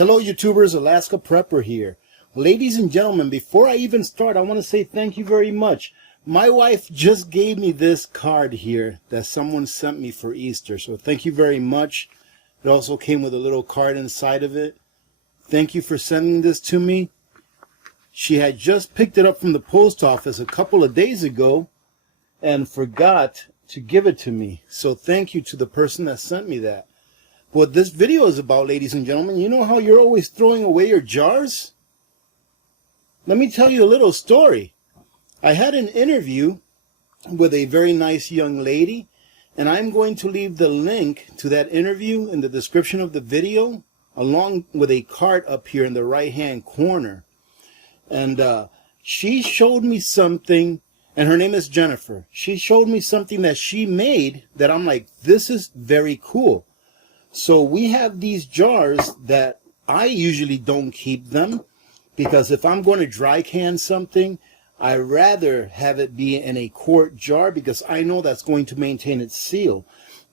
Hello YouTubers, Alaska Prepper here. Ladies and gentlemen, before I even start, I want to say thank you very much. My wife just gave me this card here that someone sent me for Easter, so thank you very much. It also came with a little card inside of it. Thank you for sending this to me. She had just picked it up from the post office a couple of days ago and forgot to give it to me. So thank you to the person that sent me that. What this video is about, ladies and gentlemen, you know how you're always throwing away your jars? Let me tell you a little story. I had an interview with a very nice young lady, and I'm going to leave the link to that interview in the description of the video, along with a card up here in the right-hand corner. And she showed me something, and her name is Jennifer. She showed me something that she made that I'm like, this is very cool. So we have these jars that I usually don't keep them, because if I'm going to dry can something, I rather have it be in a quart jar because I know that's going to maintain its seal.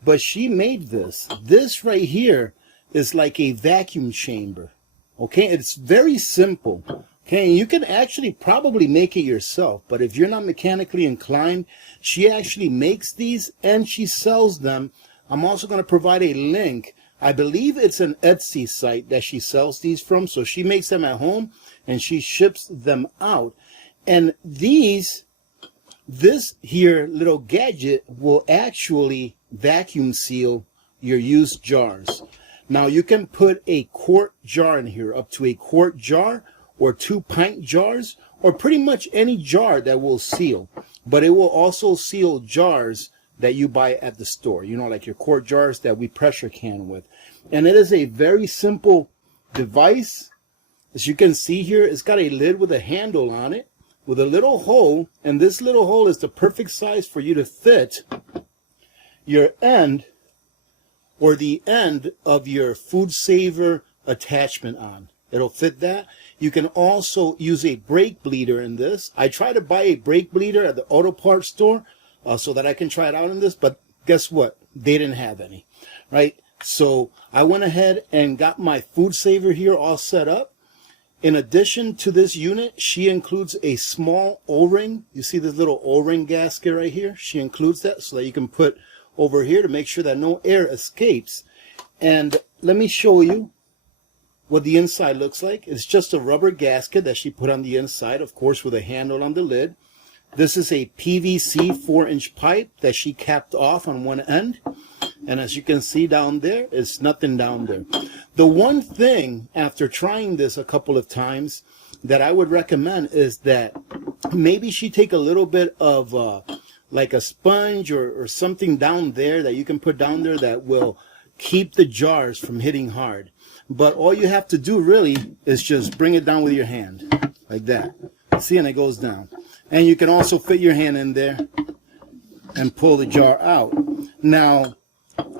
But she made this. This right here is like a vacuum chamber. Okay, it's very simple. Okay, you can actually probably make it yourself, but if you're not mechanically inclined, she actually makes these and she sells them. I'm also going to provide a link. I believe it's an Etsy site that she sells these from. So she makes them at home and she ships them out. And this here little gadget will actually vacuum seal your used jars. Now you can put a quart jar in here, up to a quart jar or 2 pint jars, or pretty much any jar that will seal. But it will also seal jars that you buy at the store, you know, like your quart jars that we pressure can with. And it is a very simple device. As you can see here, it's got a lid with a handle on it, with a little hole, and this little hole is the perfect size for you to fit your end, or the end of your food saver attachment on. It'll fit that. You can also use a brake bleeder in this. I try to buy a brake bleeder at the auto parts store, so that I can try it out in this, but guess what? They didn't have any, right? So I went ahead and got my food saver here all set up. In addition to this unit, she includes a small O-ring. You see this little O-ring gasket right here? She includes that so that you can put over here to make sure that no air escapes. And let me show you what the inside looks like. It's just a rubber gasket that she put on the inside, of course, with a handle on the lid. This is a PVC 4-inch pipe that she capped off on one end. And as you can see down there, it's nothing down there. The one thing, after trying this a couple of times, that I would recommend is that maybe she take a little bit of like a sponge or something down there that you can put down there that will keep the jars from hitting hard. But all you have to do really is just bring it down with your hand, like that. See, and it goes down. And you can also fit your hand in there and pull the jar out. Now,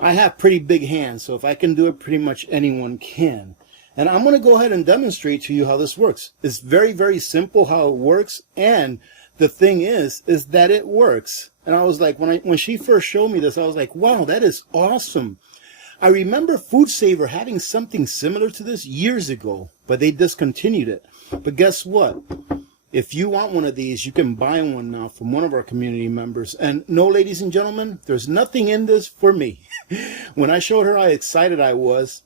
I have pretty big hands, so if I can do it, pretty much anyone can. And I'm going to go ahead and demonstrate to you how this works. It's very, very simple how it works. And the thing is that it works. And I was like, when she first showed me this, I was like, wow, that is awesome. I remember Food Saver having something similar to this years ago, but they discontinued it. But guess what? If you want one of these, you can buy one now from one of our community members. And no, ladies and gentlemen, there's nothing in this for me. When I showed her how excited I was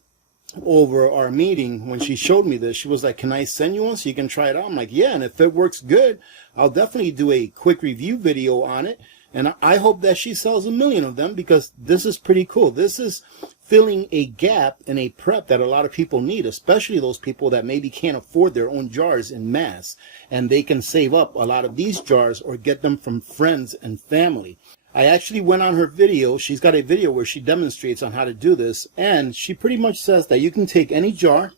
over our meeting, when she showed me this, she was like, can I send you one so you can try it out? I'm like, yeah, and if it works good, I'll definitely do a quick review video on it. And I hope that she sells 1 million of them, because this is pretty cool. This is filling a gap in a prep that a lot of people need, especially those people that maybe can't afford their own jars in mass. And they can save up a lot of these jars or get them from friends and family. I actually went on her video. She's got a video where she demonstrates on how to do this. And she pretty much says that you can take any jar,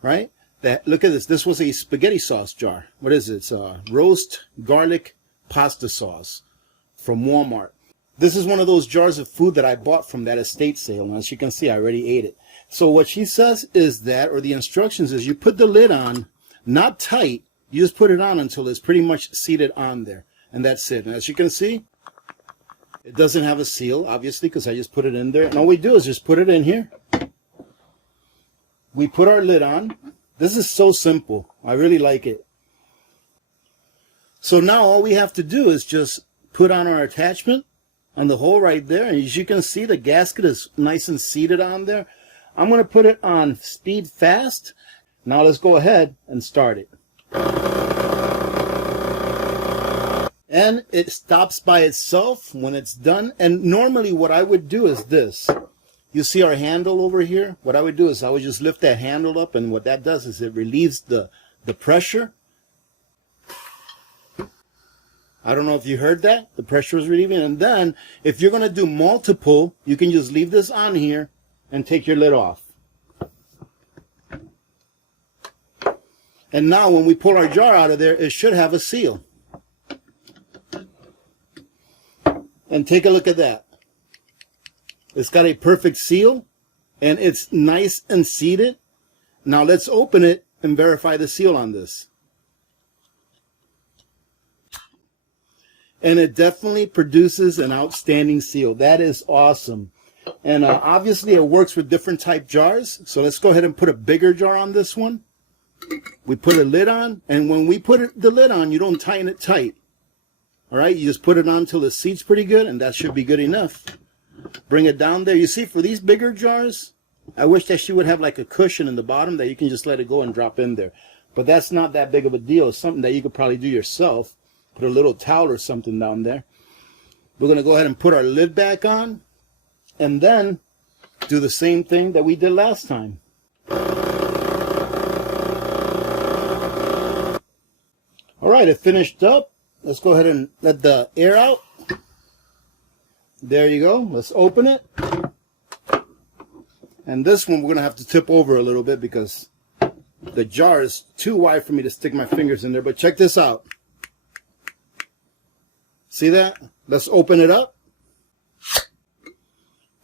right? Look at this. This was a spaghetti sauce jar. What is it? It's roast garlic pasta sauce from Walmart. This is one of those jars of food that I bought from that estate sale. And as you can see, I already ate it. So what she says is that, or the instructions is, you put the lid on, not tight. You just put it on until it's pretty much seated on there. And that's it. And as you can see, it doesn't have a seal, obviously, because I just put it in there. And all we do is just put it in here. we put our lid on. This is so simple. I really like it. So now all we have to do is just put on our attachment on the hole right there. And as you can see, the gasket is nice and seated on there. I'm going to put it on speed fast. Now let's go ahead and start it. And it stops by itself when it's done. And normally what I would do is this. You see our handle over here? What I would do is I would just lift that handle up, and what that does is it relieves the pressure. I don't know if you heard that. The pressure is relieving. And then if you're going to do multiple, you can just leave this on here and take your lid off. And now when we pull our jar out of there, it should have a seal. And take a look at that. It's got a perfect seal, and it's nice and seated. Now let's open it and verify the seal on this. And it definitely produces an outstanding seal. That is awesome. And obviously it works with different type jars. So let's go ahead and put a bigger jar on this one. We put a lid on, and when we put the lid on, you don't tighten it tight. All right, you just put it on until it seats pretty good, and that should be good enough. Bring it down there. You see, for these bigger jars, I wish that she would have like a cushion in the bottom that you can just let it go and drop in there. But that's not that big of a deal. It's something that you could probably do yourself. Put a little towel or something down there. We're going to go ahead and put our lid back on, and then do the same thing that we did last time. All right, it finished up. Let's go ahead and let the air out. There you go. Let's open it. And this one we're going to have to tip over a little bit because the jar is too wide for me to stick my fingers in there. But check this out. See that? Let's open it up.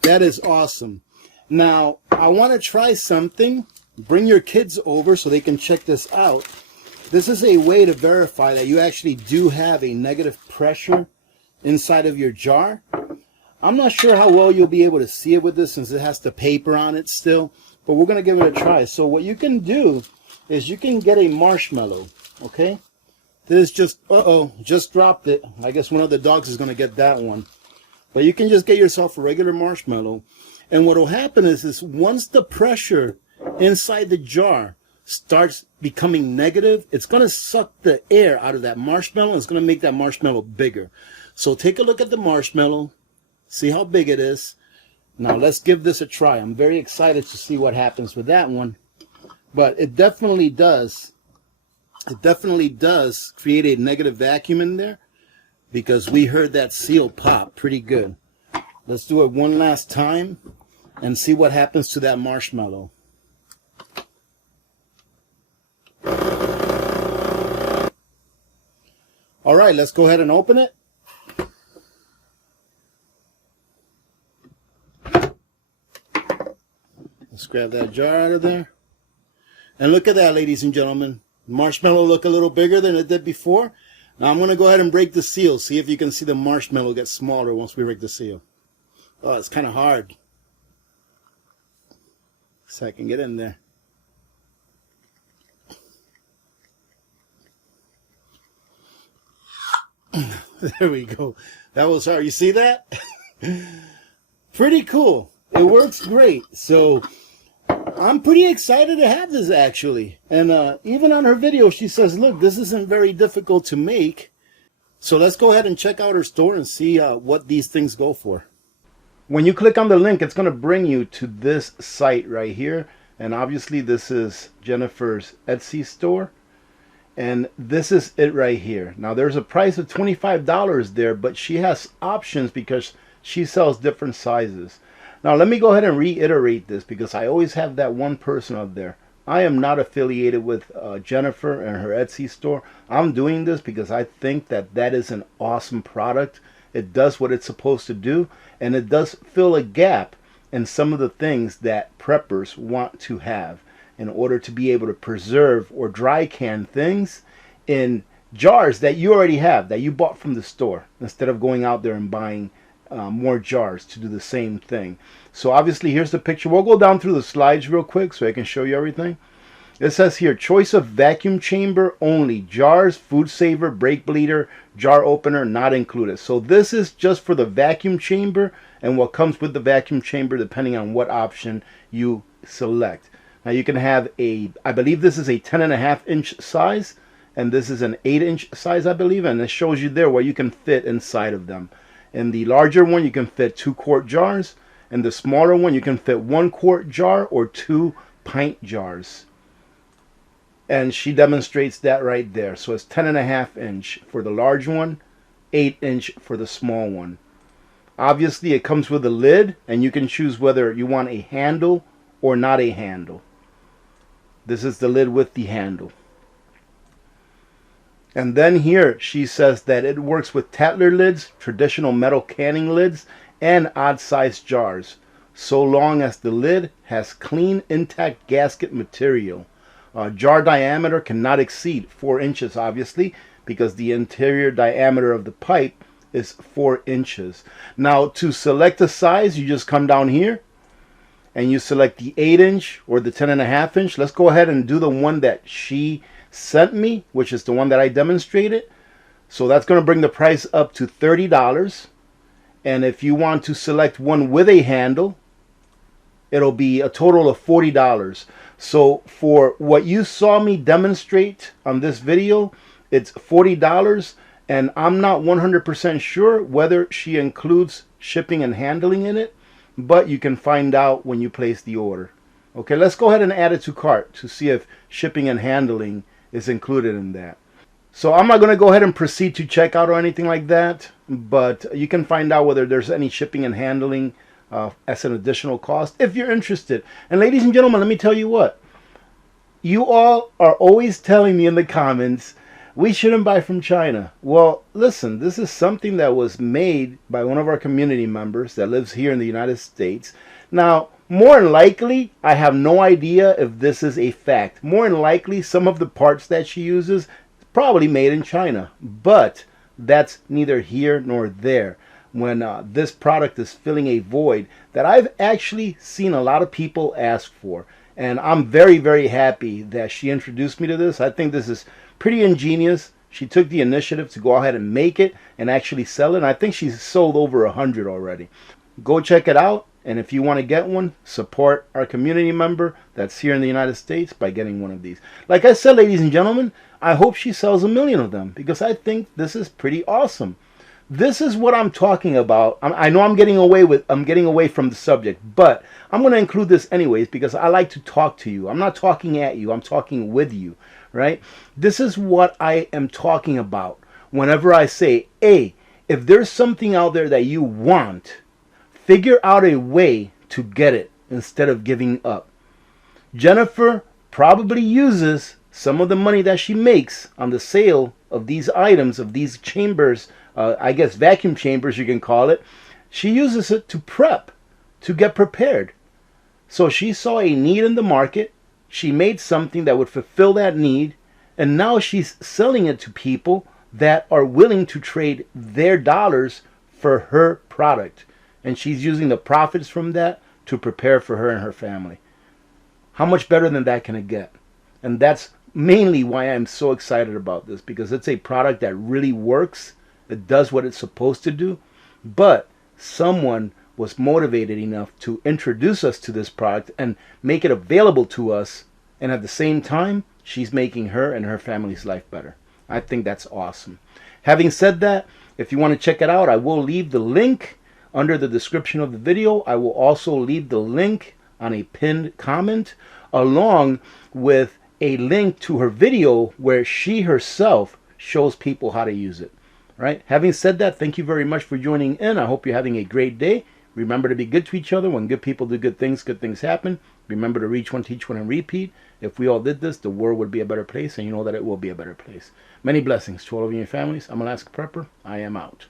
That is awesome. Now, I want to try something. Bring your kids over so they can check this out. This is a way to verify that you actually do have a negative pressure inside of your jar. I'm not sure how well you'll be able to see it with this since it has the paper on it still, but we're going to give it a try. So what you can do is you can get a marshmallow, okay? This just, just dropped it. I guess one of the dogs is going to get that one. But you can just get yourself a regular marshmallow. And what will happen is once the pressure inside the jar starts becoming negative, it's going to suck the air out of that marshmallow, and it's going to make that marshmallow bigger. So take a look at the marshmallow. See how big it is. Now let's give this a try. I'm very excited to see what happens with that one. But it definitely does. It definitely does create a negative vacuum in there because we heard that seal pop pretty good. Let's do it one last time and see what happens to that marshmallow. All right, let's go ahead and open it. Let's grab that jar out of there. And look at that, ladies and gentlemen. Marshmallow look a little bigger than it did before. Now I'm going to go ahead and break the seal. See if you can see the marshmallow get smaller once we break the seal. Oh, it's kind of hard. So I can get in there. There we go. That was hard. You see that? Pretty cool. It works great. So I'm pretty excited to have this actually. And even on her video, she says, look, this isn't very difficult to make. So let's go ahead and check out her store and see what these things go for. When you click on the link, it's going to bring you to this site right here. And obviously this is Jennifer's Etsy store. And this is it right here. Now there's a price of $25 there, but she has options because she sells different sizes. Now let me go ahead and reiterate this because I always have that one person up there. I am not affiliated with Jennifer and her Etsy store. I'm doing this because I think that that is an awesome product. It does what it's supposed to do, and it does fill a gap in some of the things that preppers want to have in order to be able to preserve or dry can things in jars that you already have, that you bought from the store, instead of going out there and buying more jars to do the same thing. So obviously here's the picture. We'll go down through the slides real quick so I can show you everything. It says here, choice of vacuum chamber only. Jars, food saver, brake bleeder, jar opener not included. So this is just for the vacuum chamber and what comes with the vacuum chamber depending on what option you select. Now you can have I believe this is a 10.5-inch size, and this is an 8-inch size, I believe, and it shows you there what you can fit inside of them. In the larger one, you can fit 2-quart jars, and the smaller one, you can fit 1-quart jar or 2 pint jars. And she demonstrates that right there. So it's 10.5-inch for the large one, 8-inch for the small one. Obviously, it comes with a lid, and you can choose whether you want a handle or not a handle. This is the lid with the handle. And then here she says that it works with Tatler lids, traditional metal canning lids, and odd-sized jars, so long as the lid has clean, intact gasket material. Jar diameter cannot exceed 4 inches, obviously, because the interior diameter of the pipe is 4 inches. Now, to select a size, you just come down here and you select the 8-inch or the 10.5-inch. Let's go ahead and do the one that she sent me, which is the one that I demonstrated. So that's going to bring the price up to $30. And if you want to select one with a handle, it'll be a total of $40. So for what you saw me demonstrate on this video, it's $40, and I'm not 100% sure whether she includes shipping and handling in it, but you can find out when you place the order. Okay, let's go ahead and add it to cart to see if shipping and handling is included in that. So I'm not going to go ahead and proceed to checkout or anything like that, but you can find out whether there's any shipping and handling as an additional cost if you're interested. And ladies and gentlemen, let me tell you what. You all are always telling me in the comments, we shouldn't buy from China. Well, listen, this is something that was made by one of our community members that lives here in the United States. Now, more than likely, I have no idea if this is a fact. More than likely, some of the parts that she uses probably made in China, but that's neither here nor there when this product is filling a void that I've actually seen a lot of people ask for. And I'm very, very happy that she introduced me to this. I think this is pretty ingenious. She took the initiative to go ahead and make it and actually sell it. And I think she's sold over 100 already. Go check it out. And if you want to get one, support our community member that's here in the United States by getting one of these. Like I said, ladies and gentlemen, I hope she sells 1 million of them because I think this is pretty awesome. This is what I'm talking about. I know I'm getting away from the subject, but I'm going to include this anyways because I like to talk to you. I'm not talking at you. I'm talking with you, right? This is what I am talking about whenever I say, hey, if there's something out there that you want, figure out a way to get it instead of giving up. Jennifer probably uses some of the money that she makes on the sale of these items, of these chambers, I guess vacuum chambers you can call it. She uses it to prep, to get prepared. So she saw a need in the market. She made something that would fulfill that need. And now she's selling it to people that are willing to trade their dollars for her product. And she's using the profits from that to prepare for her and her family. How much better than that can it get? And that's mainly why I'm so excited about this, because it's a product that really works. It does what it's supposed to do, but someone was motivated enough to introduce us to this product and make it available to us, and at the same time, she's making her and her family's life better. I think that's awesome. Having said that, if you want to check it out, I will leave the link under the description of the video. I will also leave the link on a pinned comment, along with a link to her video where she herself shows people how to use it. Right? Having said that, thank you very much for joining in. I hope you're having a great day. Remember to be good to each other. When good people do good things happen. Remember to reach one, teach one, and repeat. If we all did this, the world would be a better place, and you know that it will be a better place. Many blessings to all of you and your families. I'm Alaska Prepper. I am out.